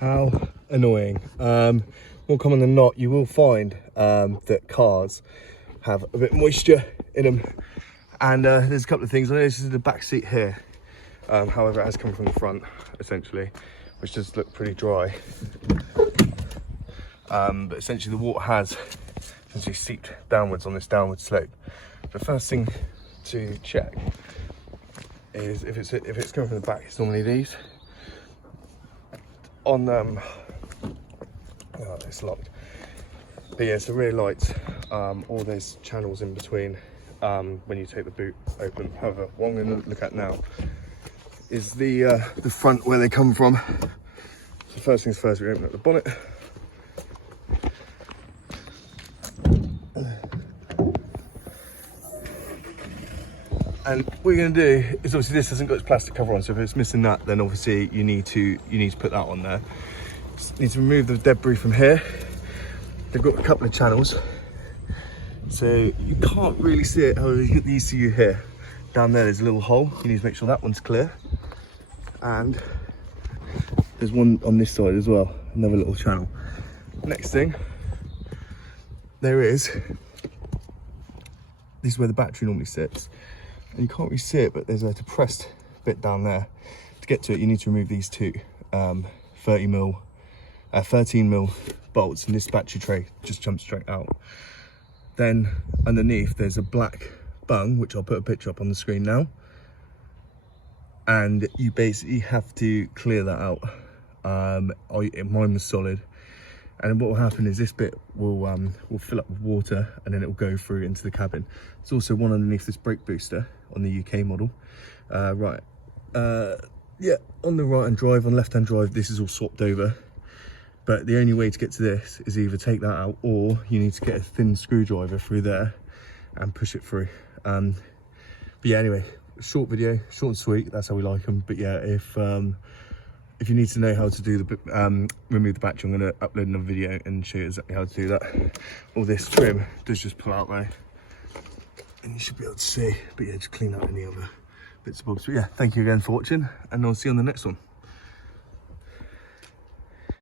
How annoying. More common than not, you will find that cars have a bit of moisture in them. And there's a couple of things. I know this is the back seat here. However, it has come from the front, essentially, which does look pretty dry. But essentially the water has essentially seeped downwards on this downward slope. The first thing to check is if it's coming from the back, it's normally these. On oh, it's locked. But yeah, it's the rear lights, or there's channels in between when you take the boot open. However, what I'm going to look at now is the front, where they come from. So first things first, we open up the bonnet. And what you're going to do is, obviously this hasn't got its plastic cover on, so if it's missing that, then obviously you need to put that on there. Just need to remove the debris from here. They've got a couple of channels, so you can't really see it. However, you get the ECU here. Down there's a little hole. You need to make sure that one's clear. And there's one on this side as well, another little channel. Next thing, this is where the battery normally sits. And you can't really see it, but there's a depressed bit down there. To get to it, you need to remove these two 13mm bolts, and this battery tray just jumps straight out. Then underneath there's a black bung, which I'll put a picture up on the screen now, and you basically have to clear that out. Mine was solid, and what will happen is this bit will fill up with water, and then it will go through into the cabin. There's also one underneath this brake booster on the UK model. Yeah, on the right hand drive, on left hand drive, this is all swapped over. But the only way to get to this is either take that out, or you need to get a thin screwdriver through there and push it through. But yeah, anyway, short video, short and sweet. That's how we like them. But yeah, if you need to know how to do the remove the battery, I'm going to upload another video and show you exactly how to do that. All this trim does just pull out there, and you should be able to see. But yeah, just clean out any other bits and bobs. But yeah, thank you again for watching, and I'll see you on the next one.